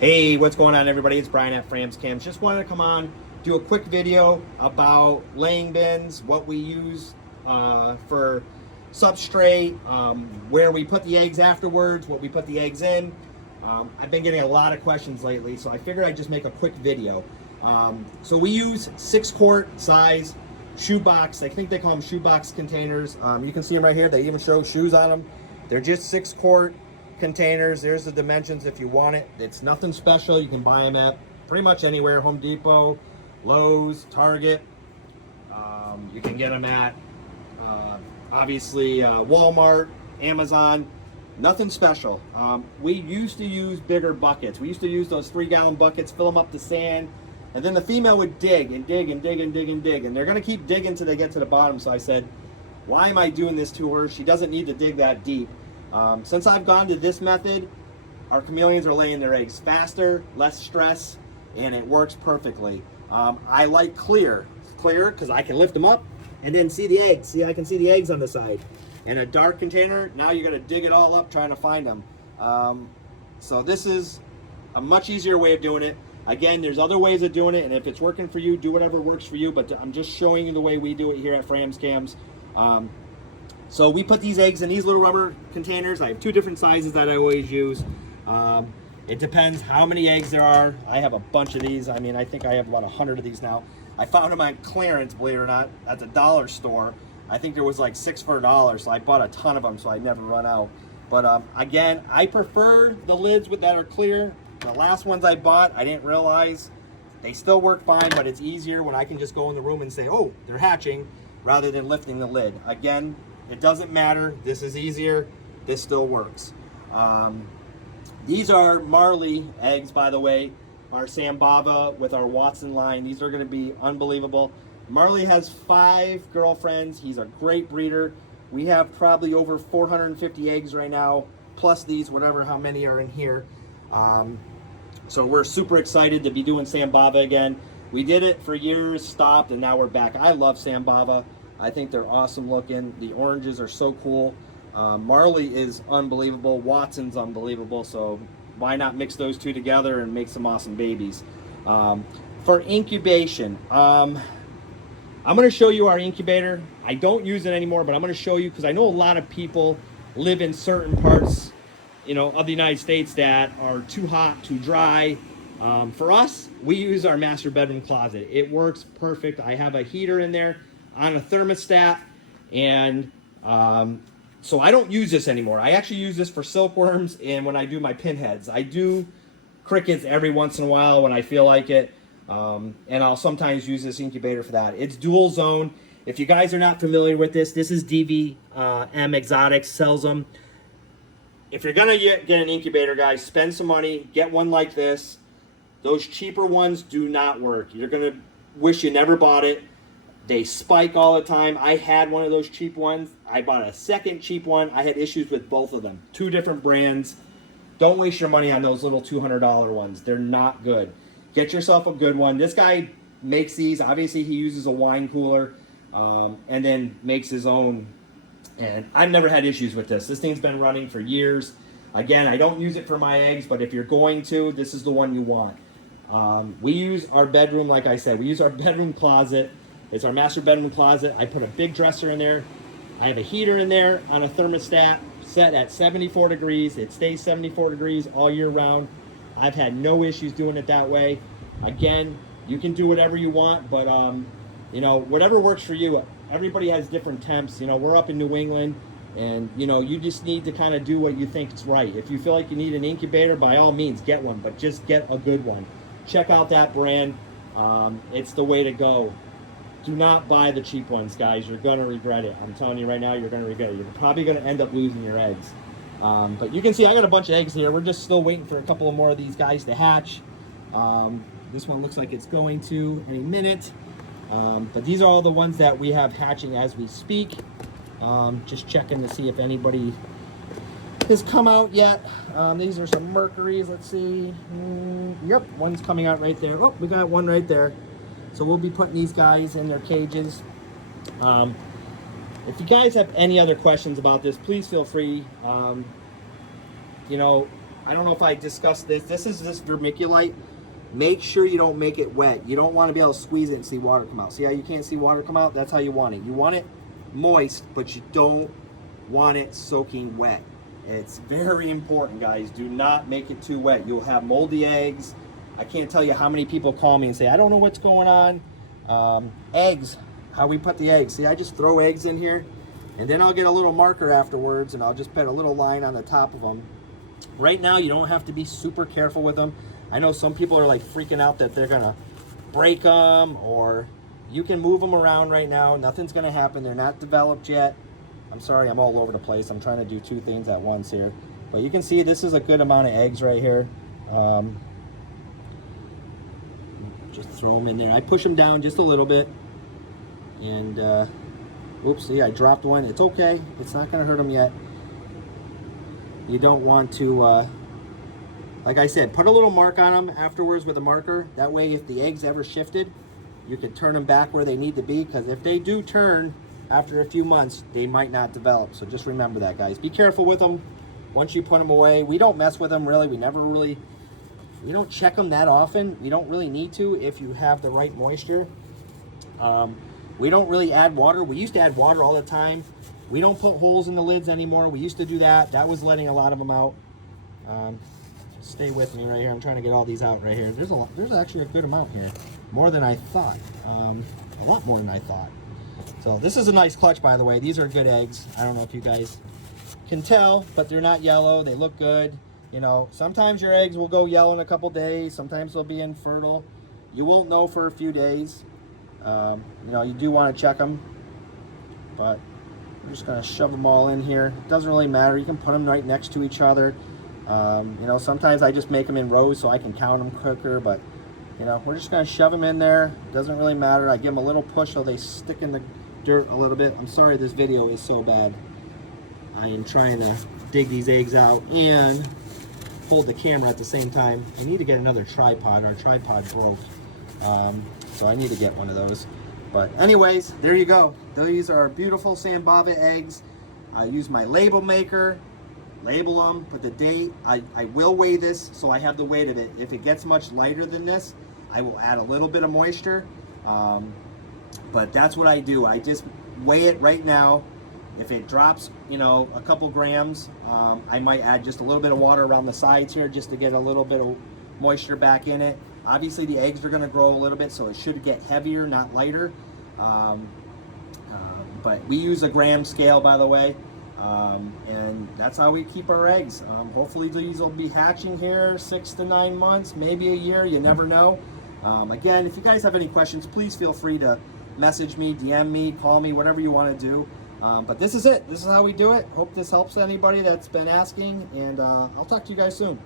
Hey, what's going on, everybody? It's Brian at Frames Cams. Just wanted to come on, do a quick video about laying bins, what we use for substrate, where we put the eggs afterwards, what we put the eggs in. I've been getting a lot of questions lately, so I figured I'd just make a quick video. So we use 6-quart size shoebox. I think they call them shoebox containers. You can see them right here. They even show shoes on them. They're just 6-quart containers. There's the dimensions if you want it. It's nothing special. You can buy them at pretty much anywhere. Home Depot, Lowe's, Target. You can get them at obviously Walmart, Amazon. Nothing special. We used to use bigger buckets. We used to use those 3-gallon buckets, fill them up to sand, and then the female would dig and dig and dig and dig and dig, and they're going to keep digging until they get to the bottom. So I said, why am I doing this to her? She doesn't need to dig that deep. Since I've gone to this method, our chameleons are laying their eggs faster, less stress, and it works perfectly. I like clear because I can lift them up and then see the eggs. See, I can see the eggs on the side. In a dark container, now you got to dig it all up trying to find them. So this is a much easier way of doing it. Again, there's other ways of doing it, and if it's working for you, do whatever works for you, but I'm just showing you the way we do it here at Frames Cams. So we put these eggs in these little rubber containers. I have 2 different sizes that I always use. It depends how many eggs there are. I have a bunch of these. I mean, I think I have about 100 of these now. I found them on clearance, believe it or not, at the dollar store. I think there was like 6 for $1, so I bought a ton of them so I never run out. But again, I prefer the lids that are clear. The last ones I bought, I didn't realize they still work fine, but it's easier when I can just go in the room and say, oh, they're hatching, rather than lifting the lid. Again, it doesn't matter. This is easier. This still works. These are Marley eggs, by the way. Our Sambava with our Watson line. These are going to be unbelievable. Marley has 5 girlfriends. He's a great breeder. We have probably over 450 eggs right now, plus these, whatever, how many are in here. So we're super excited to be doing Sambava again. We did it for years, stopped, and now we're back. I love Sambava. I think they're awesome looking. The oranges are so cool. Marley is unbelievable. Watson's unbelievable. So why not mix those 2 together and make some awesome babies? For incubation, I'm going to show you our incubator. I don't use it anymore, but I'm going to show you because I know a lot of people live in certain parts, of the United States that are too hot, too dry. For us, we use our master bedroom closet. It works perfect. I have a heater in there on a thermostat, and so I don't use this anymore. I actually use this for silkworms and when I do my pinheads. I do crickets every once in a while when I feel like it, and I'll sometimes use this incubator for that. It's dual zone. If you guys are not familiar with this is DVM Exotics, sells them. If you're gonna get an incubator, guys, spend some money, get one like this. Those cheaper ones do not work. You're gonna wish you never bought it. They spike all the time. I had one of those cheap ones. I bought a second cheap one. I had issues with both of them. 2 different brands. Don't waste your money on those little $200 ones. They're not good. Get yourself a good one. This guy makes these. Obviously, he uses a wine cooler and then makes his own. And I've never had issues with this. This thing's been running for years. Again, I don't use it for my eggs, but if you're going to, this is the one you want. We use our bedroom, like I said, we use our bedroom closet. It's our master bedroom closet. I put a big dresser in there. I have a heater in there on a thermostat set at 74 degrees. It stays 74 degrees all year round. I've had no issues doing it that way. Again, you can do whatever you want, but whatever works for you. Everybody has different temps. We're up in New England, and you just need to kind of do what you think is right. If you feel like you need an incubator, by all means get one, but just get a good one. Check out that brand. It's the way to go. Do not buy the cheap ones, guys. You're going to regret it. I'm telling you right now, you're going to regret it. You're probably going to end up losing your eggs. But you can see I got a bunch of eggs here. We're just still waiting for a couple of more of these guys to hatch. This one looks like it's going to any minute. But these are all the ones that we have hatching as we speak. Just checking to see if anybody has come out yet. These are some Mercuries. Let's see. Yep, one's coming out right there. Oh, we got one right there. So we'll be putting these guys in their cages. If you guys have any other questions about this, please feel free. I don't know if I discussed this. This is this vermiculite. Make sure you don't make it wet. You don't want to be able to squeeze it and see water come out. See how you can't see water come out? That's how you want it. You want it moist, but you don't want it soaking wet. It's very important, guys. Do not make it too wet. You'll have moldy eggs. I can't tell you how many people call me and say, I don't know what's going on. Eggs, how we put the eggs. See, I just throw eggs in here, and then I'll get a little marker afterwards, and I'll just put a little line on the top of them. Right now, you don't have to be super careful with them. I know some people are like freaking out that they're gonna break them, or you can move them around right now. Nothing's gonna happen. They're not developed yet. I'm sorry, I'm all over the place. I'm trying to do two things at once here. But you can see this is a good amount of eggs right here. Just throw them in there. I push them down just a little bit. And, oops, see, I dropped one. It's okay. It's not going to hurt them yet. You don't want to, like I said, put a little mark on them afterwards with a marker. That way, if the eggs ever shifted, you can turn them back where they need to be. Because if they do turn after a few months, they might not develop. So just remember that, guys. Be careful with them once you put them away. We don't mess with them, really. We don't check them that often. We don't really need to if you have the right moisture. We don't really add water. We used to add water all the time. We don't put holes in the lids anymore. We used to do that. That was letting a lot of them out. Stay with me right here. I'm trying to get all these out right here. There's actually a good amount here. More than I thought. A lot more than I thought. So this is a nice clutch, by the way. These are good eggs. I don't know if you guys can tell, but they're not yellow. They look good. You know, sometimes your eggs will go yellow in a couple days. Sometimes they'll be infertile. You won't know for a few days. You know, you do want to check them. But I'm just going to shove them all in here. It doesn't really matter. You can put them right next to each other. You know, sometimes I just make them in rows so I can count them quicker. But, you know, we're just going to shove them in there. It doesn't really matter. I give them a little push so they stick in the dirt a little bit. I'm sorry this video is so bad. I am trying to dig these eggs out and hold the camera at the same time. I need to get another tripod. Our tripod broke, so I need to get one of those. But anyways, there you go. These are beautiful Sambava eggs. I use my label maker, label them, put the date. I will weigh this so I have the weight of it. If it gets much lighter than this, I will add a little bit of moisture. But that's what I do. I just weigh it right now. If it drops, you know, a couple grams, I might add just a little bit of water around the sides here just to get a little bit of moisture back in it. Obviously, the eggs are going to grow a little bit, so it should get heavier, not lighter. But we use a gram scale, by the way, and that's how we keep our eggs. Hopefully, these will be hatching here 6 to 9 months, maybe a year. You never know. Again, if you guys have any questions, please feel free to message me, DM me, call me, whatever you want to do. But this is it. This is how we do it. Hope this helps anybody that's been asking, and I'll talk to you guys soon.